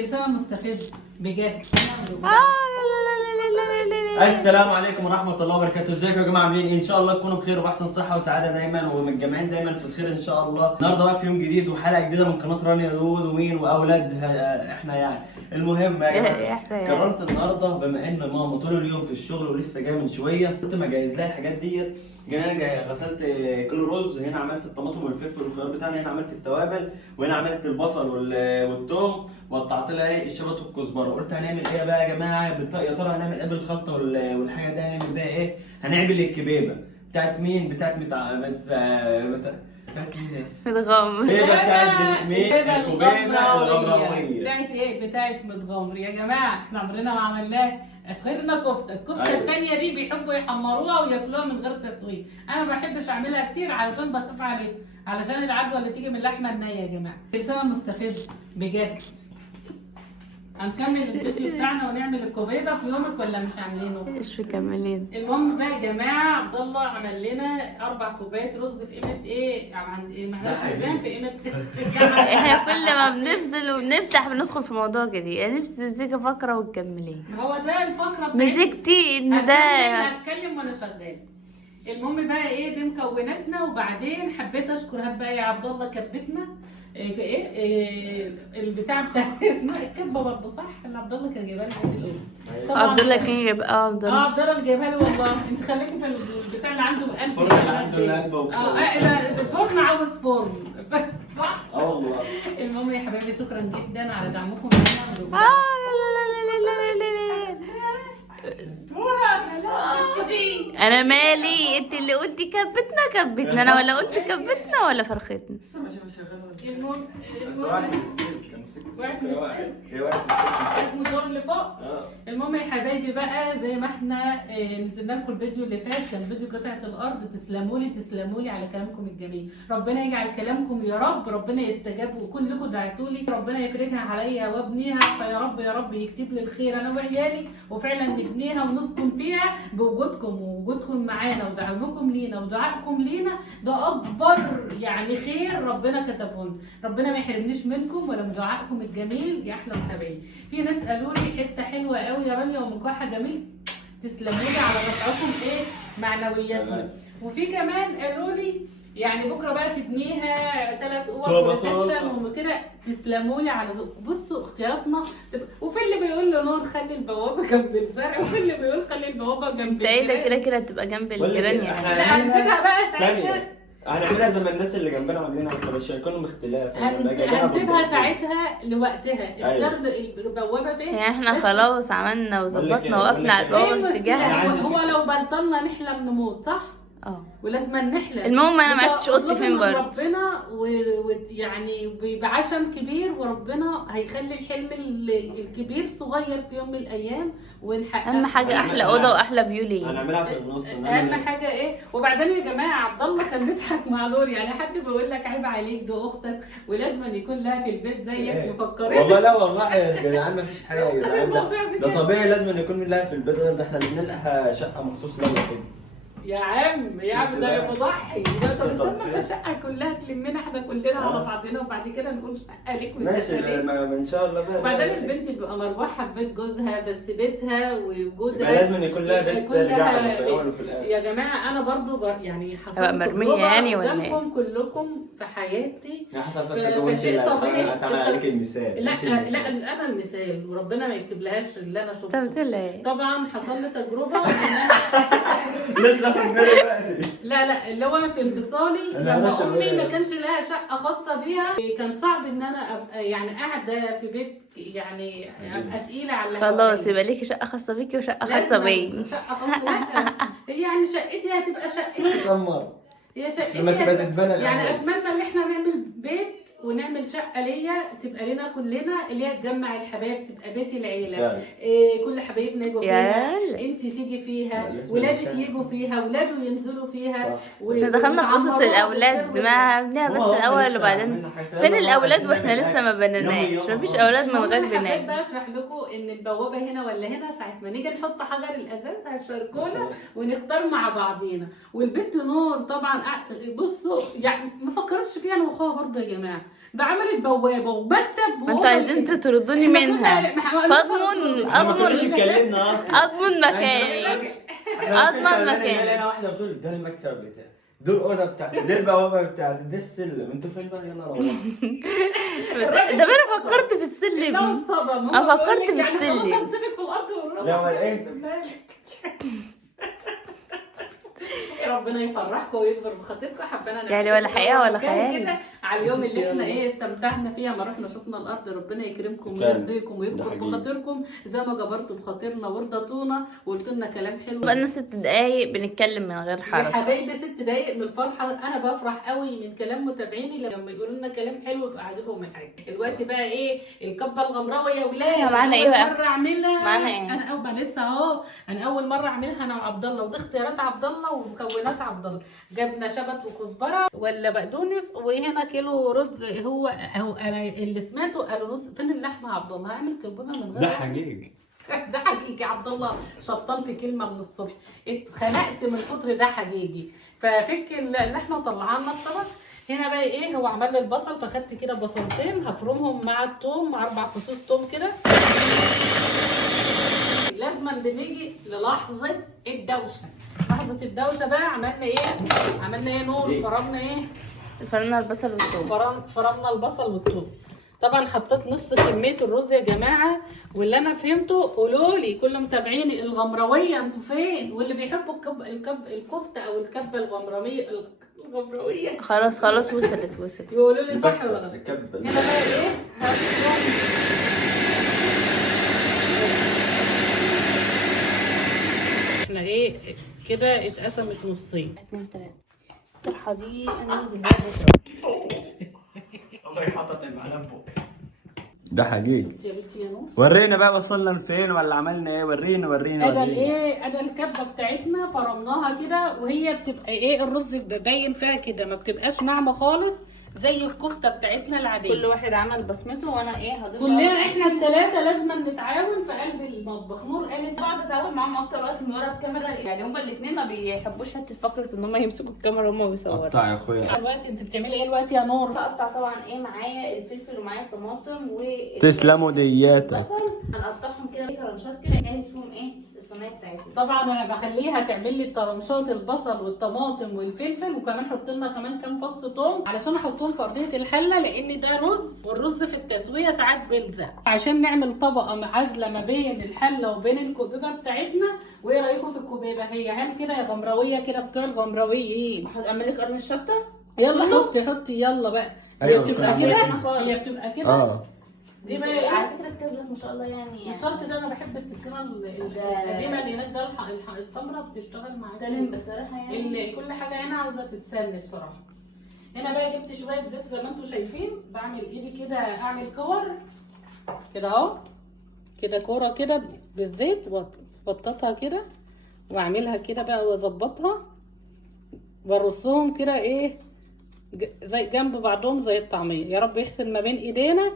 انسان مستفز بجد. السلام عليكم ورحمة الله وبركاته، ازيكم يا جماعة عاملين ايه؟ ان شاء الله تكونوا بخير وبأحسن صحة وسعادة دايما ومتجمعين دايما في الخير ان شاء الله. النهارده بقى في يوم جديد وحلقة جديدة من قناة رانيا دود ومين واولادها احنا يعني. المهم يا جماعة قررت النهارده بما ان ماما طول اليوم في الشغل ولسه جايه من شوية قلت ما اجهز لها الحاجات ديت. غسلت كيلو رز، هنا عملت الطماطم والفلفل والخيار بتاعنا، هنا عملت التوابل، وهنا عملت البصل والثوم وقطعت لها ايه الشبت والكزبره. قلت هنعمل ايه بقى يا جماعه؟ يا ترى هنعمل ايه بالخلطه والحاجه دي؟ هنعمل بيها ايه؟ هنعمل الكبيبه بتاعت مين؟ بتاعت مين يا اسطى؟ متغمر. ايه بتاعت مين؟ الكبيبه الغمراويه. بتاعت ايه؟ بتاعت متغمر يا جماعه. احنا عمرنا ما عملناها غيرنا كفته. الكفته الثانيه دي بيحبوا يحمروها وياكلوها من غير تسويه. انا ما بحبش اعملها كتير علشان بخاف عليها، علشان العدوى اللي تيجي من اللحمه النيه يا جماعه. انسان مستفز بجد. هنكمل الفيديو بتاعنا ونعمل الكبيبه في يومك ولا مش عاملينه؟ مش مكملين. المهم بقى يا جماعه، عبد الله عمل لنا 4 كوبايات رز في قيمه ايه؟ عند ايه؟ معلش ميزان في قيمه احنا كل ما بنفصل وبنفتح بندخل في موضوع جديد. انا نفسي تمسكي فقره وتكمليه. هو ده الفقره بتاعتي. مسكتي ان ده هتكلم وانا شغال. المهم بقى ايه دي مكوناتنا. وبعدين حبيت اشكر هات بقى يا عبد الله كبتنا ايه البتاع بتاع اسمها الكبه برضه صح؟ اللي عبد الله كان جايبها لي في الاول. عبد الله كان يبقى عبد الله اللي جايبها لي والله. انت خليكي في البتاع اللي عنده ب1000. الفرن اللي عنده القلب الفرن عاوز فرن صح؟ والله. المهم يا حبايبي شكرا جدا على دعمكم لنا. انا مالي؟ انت اللي قلتي كبتنا انا ولا قلت كبتنا ولا فرختنا؟ المهم اللي فوق. المهم يا حبايبي بقى زي ما احنا نزلنا لكم الفيديو اللي فات، كان فيديو قطعه الارض. تسلموا لي على كلامكم الجميل. ربنا يجعل كلامكم يا رب، ربنا يستجاب. وكلكم دعيتوا لي ربنا يفرجها عليا وابنيها، فيا رب يا رب يكتب لي الخير انا وعيالي، وفعلا نبنيها ونسكن فيها بوجودكم ووجودكم معانا ودعمكم لينا ودعائكم لينا. ده اكبر يعني خير ربنا كتبه لنا. ربنا ما يحرمنيش منكم ولا من دعائكم الجميل يا احلى متابعين. في ناس قالوا لي حته حلوه قوي يا رانيا ومكوحه جميل، تسلموا لي على رفعكم ايه معنوياتنا. وفي كمان قالوا لي يعني بكره بقى تبنيها 3 اوض وريسبشن وكده. تسلموا لي على ذوقكم. بصوا اختياراتنا وفي اللي بيقول له نور خلي البوابه جنب الزرع، وفي اللي بيقول خلي البوابه جنب الجيران. كده كده هتبقى جنب الجيران يعني. لا هنسيبها بقى ساعتها. هنعملها زي ما الناس اللي جنبنا عاملينها، مش هيكون اختلاف. هنسيبها ساعتها لوقتها. اختيار البوابه فين؟ يعني احنا خلاص عملنا وظبطنا وقفنا على البوابه اتجاهها. هو لو بطلنا نحلم نموت صح؟ ولازم نحلم. المهم انا ما عرفتش اوضتي فين برضه. ربنا ويعني بعشم كبير، وربنا هيخلي الحلم الكبير صغير في يوم من الايام ونحققه. اهم حاجه احلى اوضه واحلى فيو ليه. هنعملها في النص. اهم حاجه ايه. وبعدين يا جماعه عبد الله كان بيضحك مع نور. يعني حد بيقول لك عيب عليك ده اختك ولازم يكون لها في البيت زيك مفكرين. والله لا والله يا جدعان ما فيش حاجه يا جدعان. ده طبيعي لازم يكون لها في البيت. ده احنا بنلقى شقه مخصوص لنا كده يا عم ده مضحي. ده طب استنى الشقه كلها تلمنا احنا كلنا على بعضنا وبعد كده نقول شقه ليك وشقه ليك. ماشي ان شاء الله بقى. وبعدين البنت تبقى مروحه في بيت جوزها، بس بيتها ووجودها لازم يكون لها بيت ترجع له في الاول وفي الاخر. يا جماعه انا برضو يعني حصلت مرميه يعني ولا ايه؟ قدامكم كلكم في حياتي. حصل تجربه اتعمل عليك المثال. لا انا المثال وربنا ما يكتب لهاش اللي انا شفته. طب بتقول ايه؟ طبعا حصل لي تجربه لسه في بالي لا اللي هو في انفصالي لما امي ما كانش لها شقه خاصه بيها. كان صعب ان انا ابقى يعني قاعده في بيت يعني ابقى تقيله على خلاص يبقى ليكي شقه خاصه بيكي وشقه خاصه بيا. شقه خاصه لا يعني شقتي هتبقى شقتي تتدمر. هي شقتي لما تبقى تتبنى يعني اتمنى ان احنا نعمل بيت ونعمل شقه ليا تبقى لنا كلنا، اللي هي تجمع الحبايب، تبقى بيت العيله. كل حبايبنا يجوا فيها، انت تيجي فيها، ولادك يجوا فيها، ولاده ينزلوا فيها. دخلنا في قصص الاولاد ما بنها بس الاول وبعدين فين الاولاد واحنا لسه ما بنيناش. مفيش اولاد من غير بنات. حبيت اشرح لكم ان البوابه هنا ولا هنا، ساعه ما نيجي نحط حجر الاساس هتشاركونا ونختار مع بعضينا. والبنت نور طبعا بصوا يعني ما فكرتش فيها انا واخوها برضه يا جماعه. ده عملت بوابه ومكتب ما انتوا عايزين تطردوني منها. ما كناش اتكلمنا اصلا. اضمن مكاني. اضمن مكاني. انا واحده بتقول ده المكتب بتاعي، دول الاوضه بتاعتي، دي البوابه بتاعتي، ده السلم، انتوا فين بقى؟ يلا روح. ده انا فكرت في السلم. انا فكرت في السلم. هنسيبك في الارض ونروح. لا ولا ايه؟ ربنا يفرحكم ويكبر بخاطركم. حبينا يعني ولا حقيقة ولا خيال. كده على اليوم اللي احنا استمتعنا فيها ما رحنا شفنا الارض. ربنا يكرمكم فعلا. ويرضيكم ويكبر بخاطركم زي ما جبرتوا بخاطرنا ورضيتونا وقلت لنا كلام حلو. بقالنا 6 دقايق بنتكلم من غير يا حركة. حبايبي 6 دقايق من الفرحه. انا بفرح قوي من كلام متابعيني لما يقولوا لنا كلام حلو يبقى عاجبهم الحاجه. دلوقتي بقى ايه الكبه الغمراوي يا ولاد؟ معانا ايه بقى؟ مره اعملها. معانا ايه؟ انا اول لسه اهو. انا اول مره اعملها انا وعبد الله، ودي اختيارات عبد الله ومكونات عبد الله. جبنا شبت وكزبره ولا بقدونس، وهنا كيلو رز. هو انا اللي سمعته قالوا نص. فين اللحمه يا عبد الله؟ هعمل كربونه من غير ده حقيقي. ده حقيقي. عبد الله شطان في كلمه من الصبح. اتخنقت من كتر ده حقيقي. ففك اللحمه وطلعها لنا الطبق. هنا بقى ايه هو عمل لي البصل، فخدت كده بصلتين هفرمهم مع الثوم، مع 4 فصوص ثوم كده. لازما بنيجي للحظه الدوشه. لحظه الدوشه بقى عملنا ايه نور؟ فرمنا ايه؟ فرمنا البصل والثوم. فرمنا البصل والثوم. طبعا حطيت نص كميه الرز يا جماعه. واللي انا فهمته قولوا لي كل متابعيني الغمراويه انتوا فين؟ واللي بيحبوا الكفته او الكبه الغمراويه خلاص وصلت. يقولوا لي صح ولا غلط. الكبه هنا بقى ايه؟ احنا ايه كده اتقسمت نصين. 2 3. الطرحه دي انا انزل بيها بكره. الله يحطط المعلم فوق. ده حقيقي. يا بنتي يا نور ورينا بقى وصلنا لفين ولا عملنا ايه؟ ورينا ادي الايه ادي الكبه بتاعتنا فرمناها كده. وهي بتبقى ايه الرز باين فيها كده ما بتبقاش ناعمه خالص زي الكفته بتاعتنا العاديه. كل واحد عمل بصمته وانا ايه هضيف. كلنا احنا الثلاثه لازم نتعاون في قلب المطبخ. نور قالت بقعد اتعاون معاهم اكتر وقت من ورا الكاميرا، يعني هما الاثنين ما بيحبوش حته فكره ان هما يمسكوا الكاميرا هما ويصوروا. قطع يا اخويا. دلوقتي انت بتعملي ايه دلوقتي يا نور؟ هقطع طبعا ايه معايا الفلفل ومعايا الطماطم تسلموا دياتك. البصل. هنقطعهم كده طرنشات كده نجهز فيهم ايه الصينيه بتاعتنا. طبعا انا بخليها تعمل لي طرنشات البصل والطماطم والفلفل، وكمان حط لنا كمان كام فص ثوم علشان احطهم في ارضيه الحله، لان ده رز والرز في التسويه ساعات بيلزق. عشان نعمل طبقه عازله ما بين الحله وبين الكبيبه بتاعتنا. وايه رايكم في الكبيبه؟ هل كده يا غمراويه كده بتوع الغمراويين؟ اعمل لك قرن الشطه. يلا حطي يلا بقى. أيوة هي بتبقى كده. هي بتبقى كده. دي بقى ايه؟ على فكره بتكزلك ما شاء الله يعني. الشرط ده انا بحب السكينه القديمه اللي هناك ده السمراء بتشتغل معايا سلم بصراحه يعني. كل حاجه هنا عاوزه تتسن بصراحه. هنا بقى جبت شويه زيت زي ما انتم شايفين. بعمل ايدي كده اعمل كور كده اهو كده كوره كده بالزيت وابططها كده واعملها كده بقى واظبطها وارصهم كده ايه زي جنب بعضهم زي الطعميه. يا رب يحسن ما بين ايدينا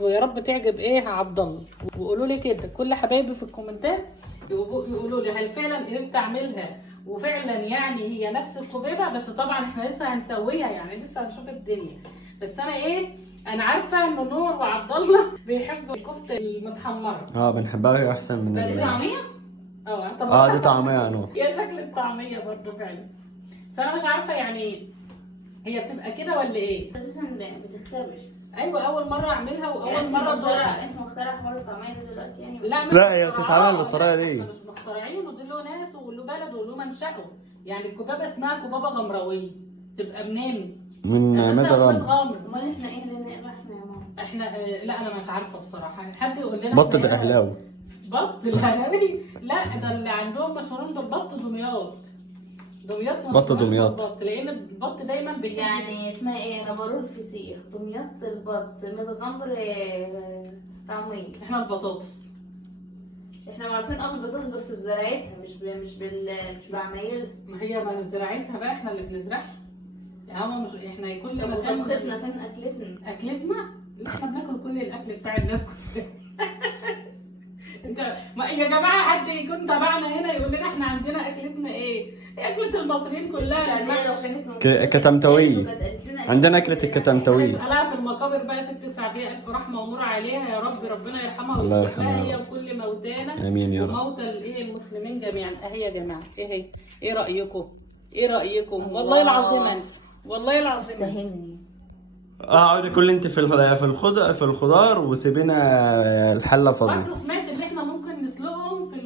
ويا رب تعجب ايه يا عبد الله. وقولوا لي كده كل حبايبي في الكومنتات يقولوا لي هل فعلا قدرت اعملها وفعلا يعني هي نفس الكبيبه. بس طبعا احنا لسه هنسويها يعني لسه هنشوف الدنيا. بس انا عارفه ان نور وعبد الله بيحبوا الكفته المتحمره. بنحبها احسن من دي طعميه. دي طعميه يا نور. هي شكل الطعميه برضه فعلا. بس انا مش عارفه يعني هي بتبقى كده ولا ايه؟ اساسا بتختبر. ايوه اول مره اعملها واول يعني مره انت مخترع حوار الطعميه ده دلوقتي يعني؟ لا هي بتتعمل بالطريقه دي. احنا مش مخترعين ودي له ناس وله بلد وله منشأه. يعني الكبابه اسمها كبابه غمراويه. تبقى منين؟ من مدى غامر. امال احنا ايه اللي احنا يا ماما؟ احنا لا انا مش عارفه بصراحه. حد يقول لنا بط الاهلاوي. بط الاهلاوي؟ لا ده اللي عندهم مشهورين بالبط دمياط. بط دمياط. لان البط دايما بيحب يعني اسمها ايه؟ نبرور الفسيخ، دمياط البط، متغمر طعميه. احنا البطاطس. احنا عارفين البطاطس بس بزراعتها مش بعمايل. ما هي زراعتها بقى احنا اللي بنزرعها. يعني هما مش احنا كل مكان. طبختنا فين اكلتنا؟ احنا بناكل كل الاكل بتاع الناس كلها. انت يا جماعه حد يكون تبعنا هنا يقول لنا احنا عندنا اكلتنا ايه؟ اكلة المصريين كلها كتمتوية. عندنا أكلة الكتمتوية. اسألها في المقابر ربنا يرحمها الله ويغفر لها يرحمها هي يا رب. وكل موتانا امين يا رب. وموتى المسلمين جميعا. اهي يا جماعه اهي. ايه رايكم؟ ايه رايكم؟ والله العظيم أنف. والله العظيم أنف. تستهني. اقعدي كل انت في الخضار وسيبينا الحله فاضيه. برضه سمعت ان احنا ممكن نسلقهم في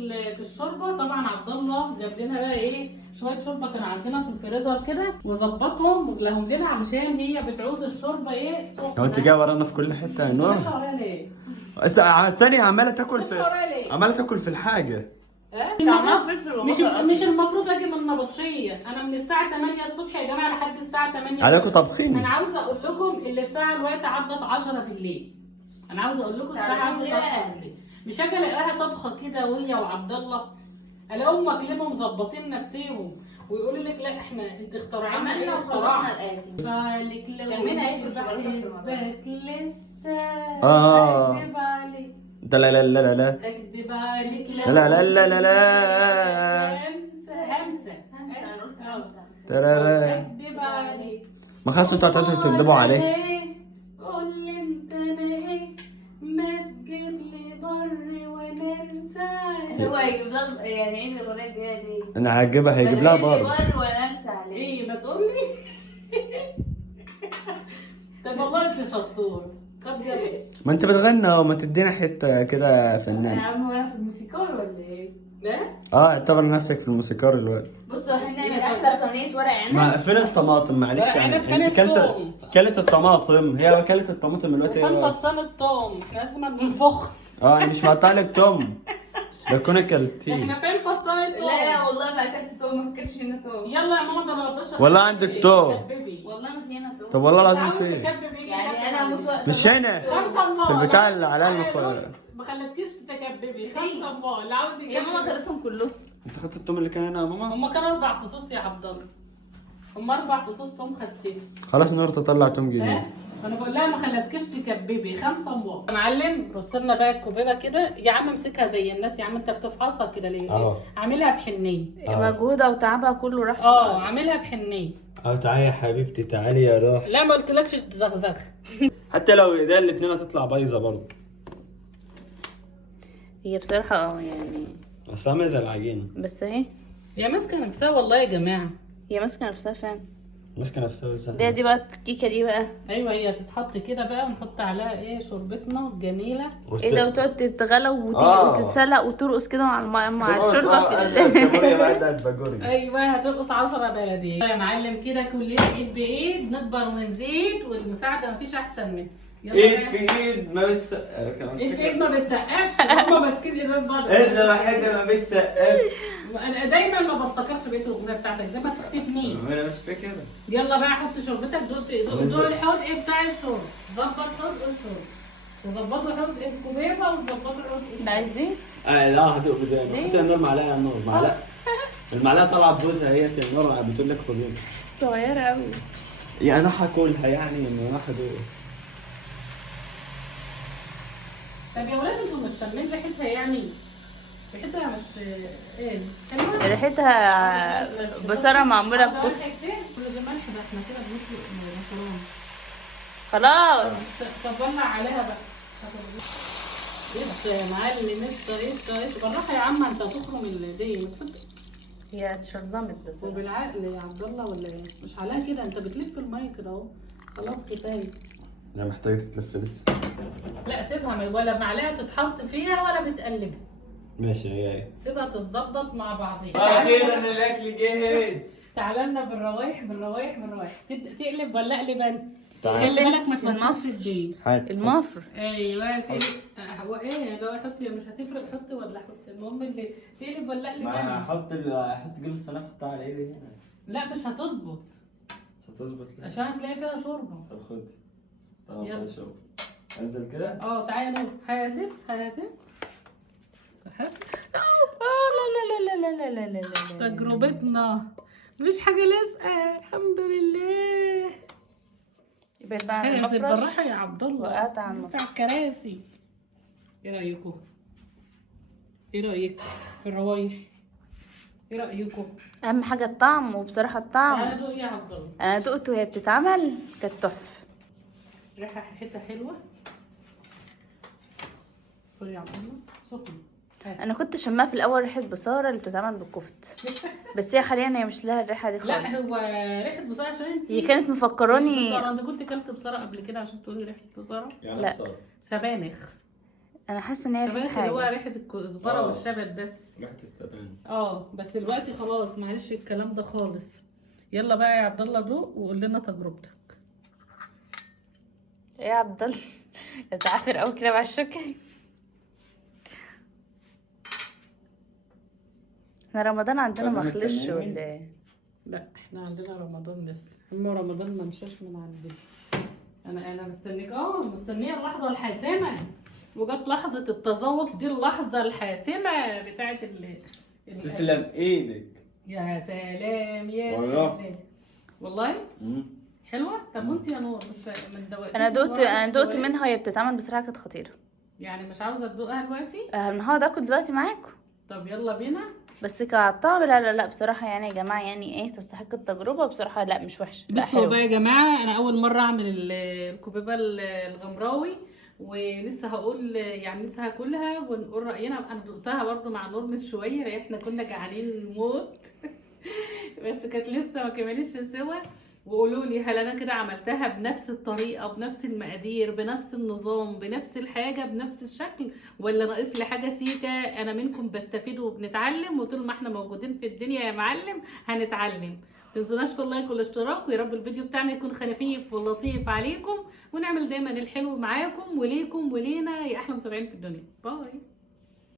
الشوربه. طبعا عبد الله جاب لنا بقى ايه شويه شوربه كان عندنا في الفريزر كده وظبطهم وجلاهم لنا علشان هي بتعوز الشوربه ايه سخنه. هو انت جايه ورانا في كل حته يا نور؟ مش ورايا ليه؟ ثانيه عماله تاكل مش ورايا ليه؟ عماله تاكل في الحاجه. مش المفروض اجي من النبطشيه. انا من الساعه 8 الصبح يا جماعه لحد الساعه 8 عليكم طبخين. انا عاوزه اقول لكم اللي الساعه دلوقتي عدت 10 بالليل. انا عاوزه اقول لكم الساعه عدت 10 بالليل. مش هاجي الاقيها طبخه كده وهي وعبد الله الاقيهم واكلين مظبطين نفسهم ويقولوا لك لا احنا انت اخترعين ايه اختراع. بالك لو بحبك لسه اكذب عليك. لا لا لا لا لا اكذب عليك لا لا لا لا لا. همسه ترى اكذب عليك. ما خلاص انتوا هتقعدوا تكدبوا عليه. قول لي انت انا ايه ما تجيب لي بر ونرسى. هو هيجيب لها يعني ايه الاغنيه الجايه دي؟ انا هجيبها هيجيب لها بار. بر ونرسى عليه. ايه ما تقول لي. طب والله انت شطور. طب يلا. ما انت بتغنى وما تدينا حته كده يا فنان. عم هو انا في الموسيقار ولا ايه؟ ده اعتبر نفسك في الموسيقار دلوقتي. بصوا احنا هنعمل احلى صينيه ورق عنب. ما فين الطماطم معلش ورق يعني عنب انت كانت توم. كلت الطماطم هي كلت الطماطم دلوقتي. وفين فصان التوم؟ احنا لازم ننفخ. انا مش مقطع لك توم ده كون كلتيه. احنا فين فصان التوم؟ لا والله ما اكلت توم ما فكرتش ان توم. يلا يا ماما ده انا بشرب. والله عندك توم. والله ما في هنا توم. طب والله العظيم عاوز فين؟ تكبب يجي يعني انا كبب. اموت وقت مش هنا في البتاع اللي على ما خلتكيش تكببي. 5 اموال اللي عاوز يا ماما يكبب. خدتهم كلهم. انت خدت التوم اللي كان هنا يا ماما؟ هم كانوا 4 فصوص يا عبد الله. هم 4 فصوص توم خدتهم. خلاص نور تطلع توم جديد. انا بقول لها ما خلتكيش تكببي 5 اموال. يا معلم رص لنا بقى الكوبيبه كده. يا عم امسكها زي الناس يا عم انت بتفحصها كده ليه؟ عاملها بحنيه. مجهودها وتعبها كله راح. عاملها بحنيه. تعالي يا حبيبتي تعالي يا روح. لا ما قلتلكش تزغزغ. حتى لو ايديا الاثنين هتطلع بايظه برضه. هي بصراحه يعني بس عامله زي العجينه. بس اهي هي ماسكه نفسها والله يا جماعه. هي ماسكه نفسها فعلا. ماسكه نفسها بس. دي بقى الكيكه دي بقى. ايوه هي تتحط كده بقى ونحط عليها ايه شوربتنا الجميله. ايه ده وتقعد تتغلى وتتسلق وترقص كده مع الشوربه في ايوه هترقص 10 بلدي يا معلم كده كلنا ايد بايد نكبر ونزيد والمساعده مفيش احسن منها. ايد في ايد ما بتسقف. ايد في ايد ما بتسقفش. هما ماسكين ايدين بعض. ايد الوحيده ما بتسقف. انا دايما ما بفتكرش بقيه الاغنيه بتاعتك ده ما تكسبنيش. انا مش فاكر. يلا بقى حط شوربتك. دوق الحوض ايه بتاع الشرب. ظبط حوض الشرب وظبطوا حوض الكوبيبه وظبطوا حوض ده عايزين؟ لا هدوق بدايه. حط النور معلقه يا نور معلقه. المعلقه طالعه بجوزها هي النور بتقول لك خديها. صغيره قوي. يعني انا هاكلها يعني انه انا هدوق. طب يا ولاد انتوا مش شامين ريحتها يعني؟ ريحتها مش ايه حلوه؟ ريحتها بصراحه معموله بكفر. كل ده ملح ده احنا كده بنسلق مكرونه. خلاص. طب ولع عليها بقى. قشطه يا معلم قشطه. بالراحه يا عم انت هتخرم دي ما تحط. هي اتشرمت بس. وبالعقل يا عبد الله ولا ايه؟ مش عليها كده انت بتلف الميه كده اهو. خلاص كفايه. لا محتاجه تتلف لسه. لا سيبها ولا معلقه تتحط فيها ولا بتقلبها. ماشي هي سيبها تتظبط مع بعضيها. اخيرا الاكل جاهز. تعالى لنا بالروايح. تقلب ولا اقلب انا؟ تعالى. خلي بالك ما تمسكش الدنيا. المفر. ايوه هو ايه لو احط مش هتفرق حط ولا حط. المهم اللي تقلب ولا اقلب ما انا. هحط جيب الصينيه احطها على ايدي هنا. لا مش هتظبط. مش هتظبط ليه؟ عشان هتلاقي فيها شوربه. طب خدي. طب يلا. شوف. انزل كده. تعالى نور. هياسب لا تجربتنا مفيش حاجه لازقه الحمد لله. يبقى بقى هياسب المفرش. بالراحه يا عبد الله. وقعت على بتاع الكراسي. ايه رايكم في الروايح؟ ايه رايكم؟ اهم حاجه الطعم وبصراحه تعالى الطعم دوق يا عبد الله. انا دقت وهي بتتعمل كانت تحفه. ريحتها حلوه. خد يا عبد الله سخن. انا كنت شماها في الاول ريحه بصاره اللي بتتعمل بالكفت، بس هي حاليا هي مش لها الريحه دي خالص. لا هو ريحه بصاره عشان انت هي كانت مفكراني. بصاره، انت كنت كلت بصاره قبل كده عشان تقولي ريحه بصاره؟ يعني لا. بصراحة. سبانخ. انا حاسه ان هي ريحه سبانخ اللي هو حاجه. ريحه الكزبره والشبت بس. ريحة السبانخ. بس دلوقتي خلاص معلش الكلام ده خالص. يلا بقى يا عبد الله دوق وقول لنا تجربتك. ايه يا عبد الله انت عافر قوي كده مع الشوكه. احنا رمضان عندنا طب ما خلصش مستنيين؟ ولا ايه؟ لا احنا عندنا رمضان لسه، اما رمضان ما مشاش من عندنا. انا مستنيك مستنيه اللحظه الحاسمه، وجت لحظه التذوق دي اللحظه الحاسمه بتاعت تسلم ايدك. يا سلام يا والله. سلام والله حلوه. طب وانت يا نور مش من دوقتي؟ انا دقت منها وهي بتتعمل بصراحه كانت خطيره. يعني مش عاوزه تدوقها دلوقتي؟ انا هقعد اكل دلوقتي معاكم. طب يلا بينا. بس كالطعم لا لا لا بصراحه يعني يا جماعه يعني ايه تستحق التجربه بصراحه. لا مش وحشه، لا بصوا حلو. بقى يا جماعه، انا اول مره اعمل الكوبيبه الغمراوي، ولسه هقول يعني لسه هاكلها ونقول راينا. انا دقتها برضو مع نور من شويه، احنا كنا جعانين موت بس كانت لسه ما كملتش سوا. وقولوا لي هل انا كده عملتها بنفس الطريقه بنفس المقادير بنفس النظام بنفس الحاجه بنفس الشكل، ولا ناقص لي حاجه سيكه؟ انا منكم بستفيد وبنتعلم، وطول ما احنا موجودين في الدنيا يا معلم هنتعلم. تنسوناش في اللايك والاشتراك، ويا رب الفيديو بتاعنا يكون خفيف ولطيف عليكم، ونعمل دايما الحلو معاكم وليكم ولينا يا احلى متابعين في الدنيا. باي.